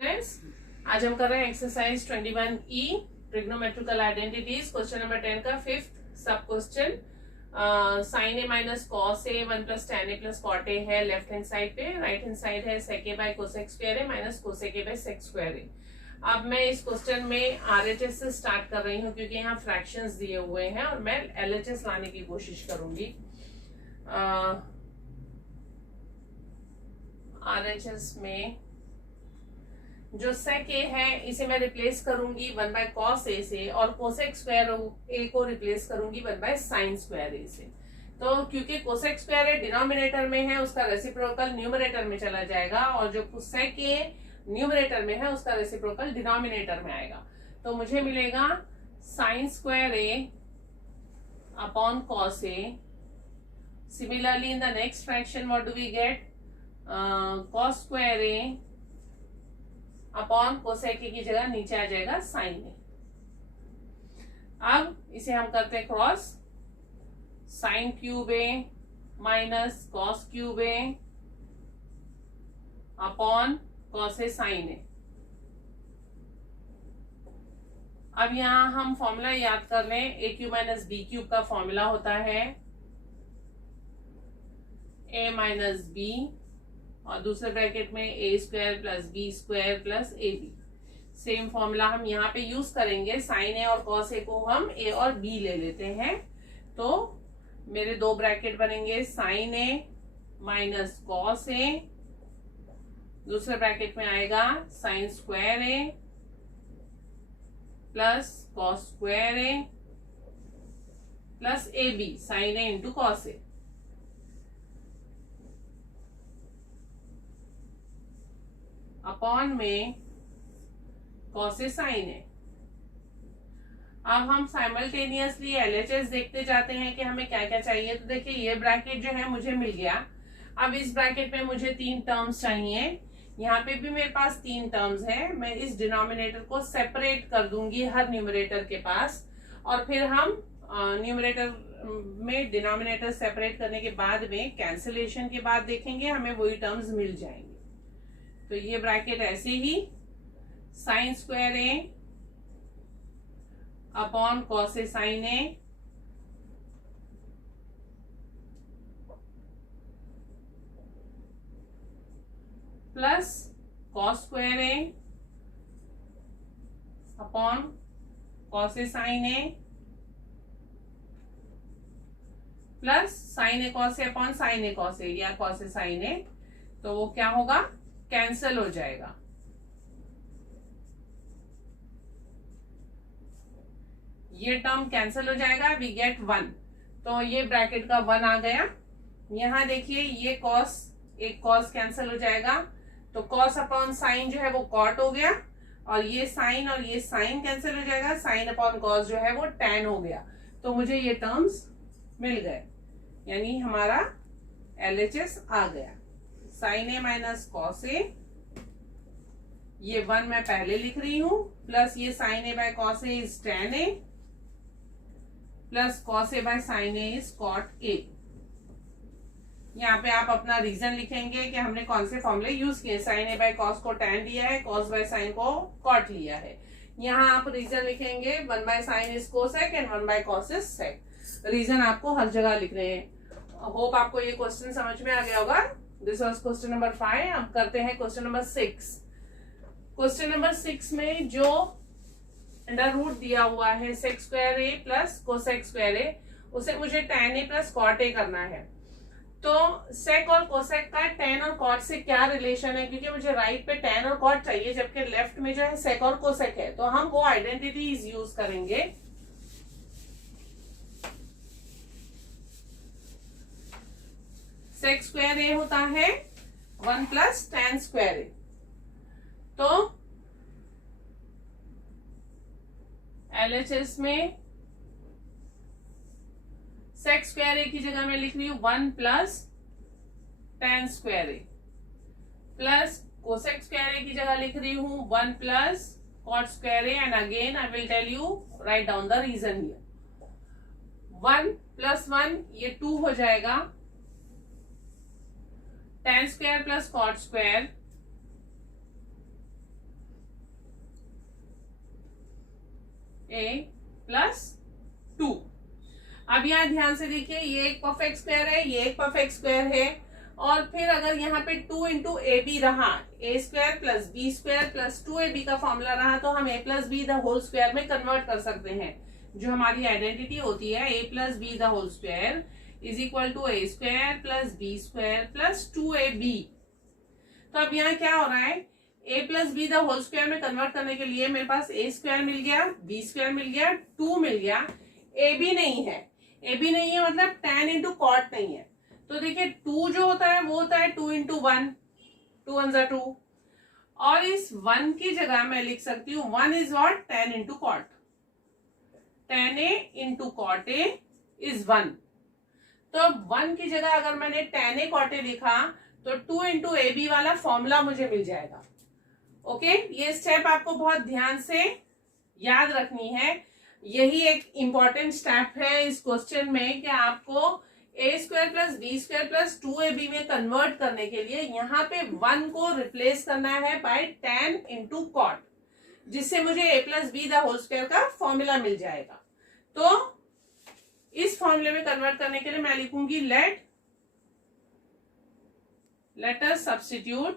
Friends, आज हम कर रहे हैं exercise 21E trigonometrical identities. Question number 10 का fifth sub question. Sine A minus cos A 1 plus tan A plus cot A है लेफ्ट हैंड साइड पे। राइट हैंड साइड है sec A by cosec square A minus cosec A by sec square A. अब मैं इस question में RHS से start कर रही हूँ क्योंकि यहाँ फ्रैक्शंस दिए हुए हैं और मैं एलएचएस लाने की कोशिश करूंगी। आरएचएस में जो सेक ए है इसे मैं रिप्लेस करूंगी 1 बाय कॉस ए से और कोसेक स्क्वायर ए को रिप्लेस करूंगी 1 बाय साइन स्क्वायर ए से। तो क्योंकि कोसेक स्क्वायर ए डिनोमिनेटर में है उसका रेसिप्रोकल न्यूमरेटर में चला जाएगा और जो सेक ए न्यूमरेटर में है उसका रेसिप्रोकल डिनोमिनेटर में आएगा। तो मुझे मिलेगा sine square A upon cos A. Similarly in the next fraction what do we get, cos square A upon cosec A की जगह नीचे आ जाएगा साइन ए। अब इसे हम करते हैं cross, sine cube A minus cos cube A upon cos A sine A. अब यहां हम फॉर्मूला याद कर लें, A cube minus B cube का फॉर्मूला होता है ए माइनस बी और दूसरे ब्रैकेट में A square plus B square plus A B. Same formula हम यहाँ पे यूज करेंगे। साइन ए और कॉस ए को हम ए और बी ले लेते हैं तो मेरे दो ब्रैकेट बनेंगे, sine A minus cos A, दूसरे ब्रैकेट में आएगा sine square A plus cos square A plus A B, sine A into cos A. Upon में कॉस ए साइन ए। अब हम साइमल्टेनियसली एलएचएस देखते जाते हैं कि हमें क्या क्या चाहिए। तो देखिए ये ब्रैकेट जो है मुझे मिल गया। अब इस ब्रैकेट में मुझे 3 टर्म्स चाहिए, यहाँ पे भी मेरे पास 3 टर्म्स है। मैं इस डिनोमिनेटर को सेपरेट कर दूंगी हर न्यूमरेटर के पास और फिर हम न्यूमरेटर में डिनोमिनेटर सेपरेट करने के बाद में कैंसिलेशन के बाद देखेंगे हमें वही टर्म्स मिल जाएंगे। तो ये ब्रैकेट ऐसे ही sign square A upon cos A sine A plus cos square A upon cos A sine A plus sign A cos A upon sine A cos A या कॉस ए साइन ए। तो वो क्या होगा, cancel हो जाएगा। ये term cancel हो जाएगा, वी गेट 1। तो ये ब्रैकेट का 1 आ गया। यहां देखिए ये कॉस, एक कॉस कैंसल हो जाएगा तो कॉस अपॉन साइन जो है वो कॉट हो गया और ये साइन कैंसिल हो जाएगा, साइन अपॉन कॉस जो है वो टैन हो गया। तो मुझे ये टर्म्स मिल गए, यानी हमारा एलएचएस आ गया। Sine A minus cos A, ये 1 मैं पहले लिख रही हूं, प्लस ये sine A by cos A is tan A plus cos A by sine A is cot A. यहाँ पे आप अपना रीजन लिखेंगे कि हमने कौन से फॉर्मूले यूज किए। साइन ए बाय कॉस को टैन लिया है, कॉस बाय साइन को कॉट लिया है। यहाँ आप रीजन लिखेंगे 1 by sine is cosec and 1 by cos is sec. Reason आपको हर जगह लिख रहे हैं। होप आपको ये क्वेश्चन समझ में आ गया होगा। This was question number 5। अब करते हैं क्वेश्चन नंबर 6। क्वेश्चन नंबर 6 में जो अंडर रूट दिया हुआ है sec square A plus cosec square A, उसे मुझे tan A plus cot A करना है। तो सेक और कोसेक का टैन और कॉट से क्या रिलेशन है, क्योंकि मुझे राइट पे टैन और कॉट चाहिए जबकि लेफ्ट में जो है सेक और कोसेक है। तो हम वो आइडेंटिटीज यूज करेंगे। सेक स्क्वायर ए होता है 1 प्लस टैन स्क्वायर ए। तो एलएचएस में सेक स्क्वायर ए की जगह मैं लिख रही हूं 1 plus tan square A plus cosec square A की जगह लिख रही हूं 1 plus cot square A. And again I will tell you write down the reason here. 1 plus 1 ये 2 हो जाएगा, tan square plus cot square A plus 2। अब यहाँ ध्यान से देखिए, ये एक परफेक्ट स्क्वायर है, ये एक परफेक्ट स्क्वायर है, और फिर अगर यहाँ पे 2 इंटू ए बी रहा, A square plus B square plus 2ab का फॉर्मूला रहा, तो हम a plus B the whole square में कन्वर्ट कर सकते हैं। जो हमारी आइडेंटिटी होती है a plus B the whole square is equal to A square plus B square plus 2ab। तो अब यहाँ क्या हो रहा है, a plus B the whole square में कन्वर्ट करने के लिए मेरे पास a स्क्वायर मिल गया, b स्क्वायर मिल गया, 2 मिल गया, ab नहीं है। ab नहीं है मतलब tan इंटू कॉट नहीं है। तो देखिए 2 जो होता है वो होता है 2 इंटू 1, 2 1 जा 2, और इस 1 की जगह मैं लिख सकती हूँ 1 is what, tan into cot, tan a into cot a is 1। तो 1 की जगह अगर मैंने tan a कॉट a लिखा तो 2 इंटू ए बी वाला फॉर्मूला मुझे मिल जाएगा। ओके, ये स्टेप आपको बहुत ध्यान से याद रखनी है। यही एक इंपॉर्टेंट स्टेप है इस क्वेश्चन में कि आपको A square plus B square plus 2ab में कन्वर्ट करने के लिए यहाँ पे 1 को रिप्लेस करना है बाय tan इंटू कॉट, जिससे मुझे a plus B the whole square का फॉर्मूला मिल जाएगा। तो इस फॉर्मूले में कन्वर्ट करने के लिए मैं लिखूंगी let us substitute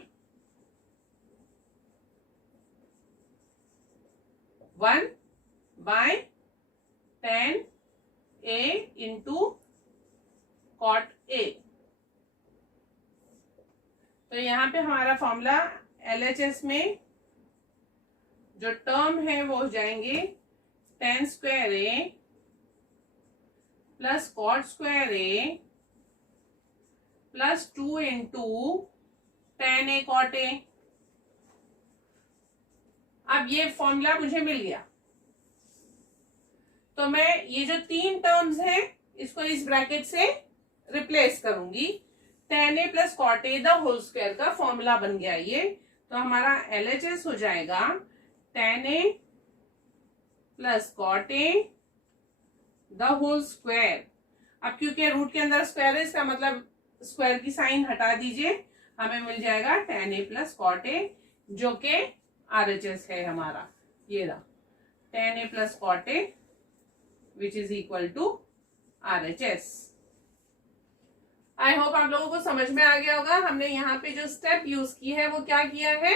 1 by tan a into cot a। तो यहाँ पे हमारा फॉर्मूला LHS में जो टर्म है वो हो जाएंगे tan square a plus cot square a plus 2 into tan a cot a। अब ये फॉर्मूला मुझे मिल गया, तो मैं ये जो 3 टर्म्स है इसको इस ब्रैकेट से रिप्लेस करूंगी। tan a plus cot a the whole square का फॉर्मूला बन गया ये। तो हमारा LHS हो जाएगा tan a plus cot a the whole square. अब क्योंकि रूट के अंदर स्क्वायर है, इसका मतलब स्क्वायर की साइन हटा दीजिए, हमें मिल जाएगा tan a plus cot a, जो कि RHS है हमारा। ये रहा tan a plus cot a which is equal to RHS। I hope आप लोगों को समझ में आ गया होगा। हमने यहाँ पे जो स्टेप यूज की है वो क्या किया है,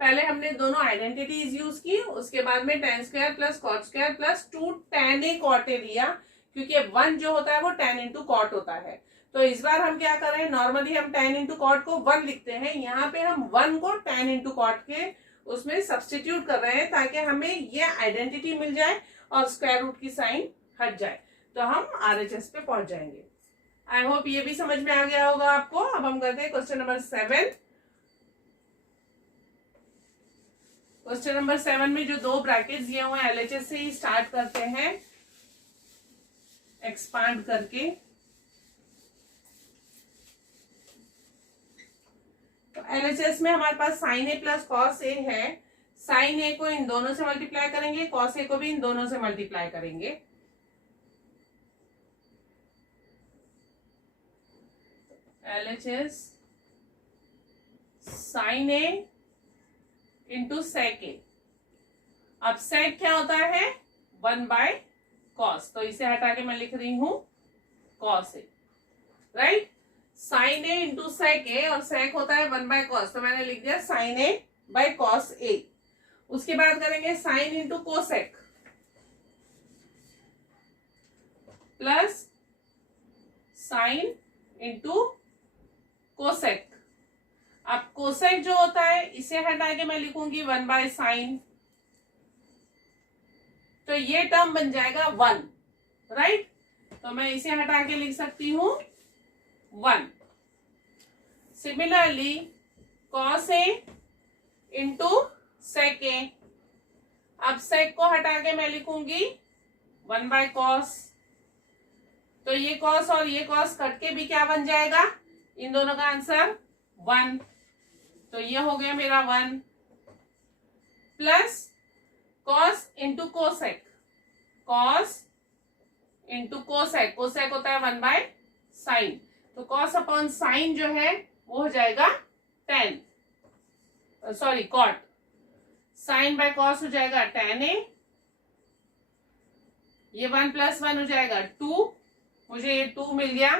पहले हमने दोनों आइडेंटिटीज यूज की, उसके बाद में tan square plus cot square plus 2 tan a cot a लिया, क्योंकि 1 जो होता है वो tan इंटू कॉट होता है। तो इस बार हम क्या कर रहे हैं, नॉर्मली हम tan इंटू कॉट को 1 लिखते हैं, यहाँ पे हम 1 को tan इंटू कॉट के उसमें सब्सटीट्यूट कर रहे हैं ताकि हमें ये आइडेंटिटी मिल जाए और स्क्वायर रूट की साइन हट जाए, तो हम RHS पे पहुंच जाएंगे। आई होप ये भी समझ में आ गया होगा आपको। अब हम करते हैं क्वेश्चन नंबर 7। क्वेश्चन नंबर 7 में जो 2 ब्रैकेट्स दिए हुए हैं LHS से ही स्टार्ट करते हैं एक्सपांड करके। तो LHS में हमारे पास sin a plus cos a है। sin a को इन दोनों से मल्टीप्लाई करेंगे, cos a को भी इन दोनों से मल्टीप्लाई करेंगे। LHS sin a into sec a। अब sec क्या होता है, 1 बाय cos, तो इसे हटा के मैं लिख रही हूं cos a, right. sin a into sec a, और sec होता है 1 बाय cos, तो मैंने लिख दिया sin a by cos a। उसके बाद करेंगे sin into cosec plus sin into cosec. अब कोसेक जो होता है इसे हटा के मैं लिखूंगी 1 बाय साइन, तो ये टर्म बन जाएगा 1, राइट। तो मैं इसे हटा के लिख सकती हूं 1। Similarly cos a into sec a। अब sec को हटा के मैं लिखूंगी 1 बाय cos, तो ये cos और ये cos कट के भी क्या बन जाएगा, इन दोनों का आंसर 1। तो ये हो गया मेरा 1 plus cos into cosec, cos into cosec, cosec होता है 1 बाय साइन, तो cos अपॉन साइन जो है वो हो जाएगा cot। साइन बाय cos हो जाएगा tan a ये 1 + 1 हो जाएगा 2, मुझे ये 2 मिल गया,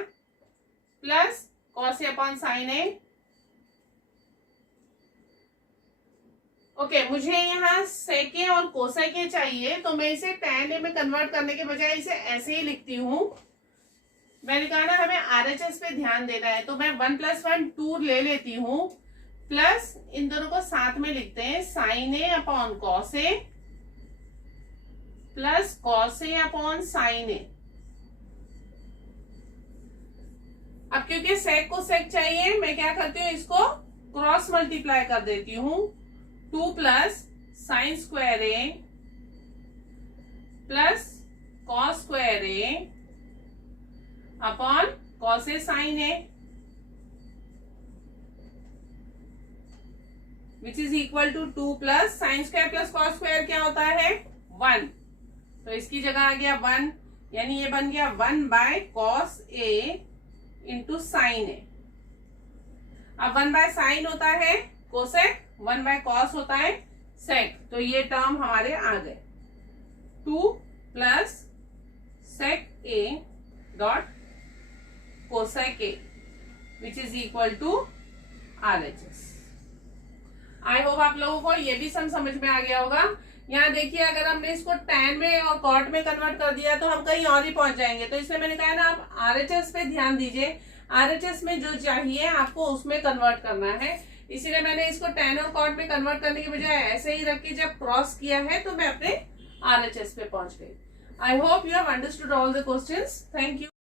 plus cos A upon sin A। Okay, मुझे यहाँ sec A और cosec A चाहिए, तो मैं इसे tan A में कन्वर्ट करने के बजाय इसे ऐसे ही लिखती हूँ। मैंने कहा ना हमें RHS पे ध्यान देना है, तो मैं 1 + 1 2 ले लेती हूँ, प्लस इन दोनों को साथ में लिखते हैं, sin A upon cos A plus cos A upon sin A। अब क्योंकि sec को sec चाहिए, मैं क्या करती हूँ, इसको क्रॉस मल्टीप्लाई कर देती हूँ, 2 plus sin square A plus cos square A upon cos A sin A, which is equal to 2 plus sin square plus cos square क्या होता है 1, तो इसकी जगह आ गया 1, यानी ये बन गया 1/cos A into sin A। अब 1/sin होता है कोसेक, 1/cos होता है सेक, तो ये टर्म हमारे आ गए 2 plus sec A dot cosec A which is equal to RHS। I hope आप लोगों को ये भी समझ में आ गया होगा। यहाँ देखिए, अगर हमने इसको tan में और cot में कन्वर्ट कर दिया तो हम कहीं और ही पहुंच जाएंगे, तो इसलिए मैंने कहा ना आप RHS पे ध्यान दीजिए, RHS में जो चाहिए आपको उसमें कन्वर्ट करना है। इसीलिए मैंने इसको tan और cot में कन्वर्ट करने के बजाय ऐसे ही रख के जब क्रॉस किया है तो मैं अपने RHS पे पहुंच गई। I hope you have understood all the questions. Thank you.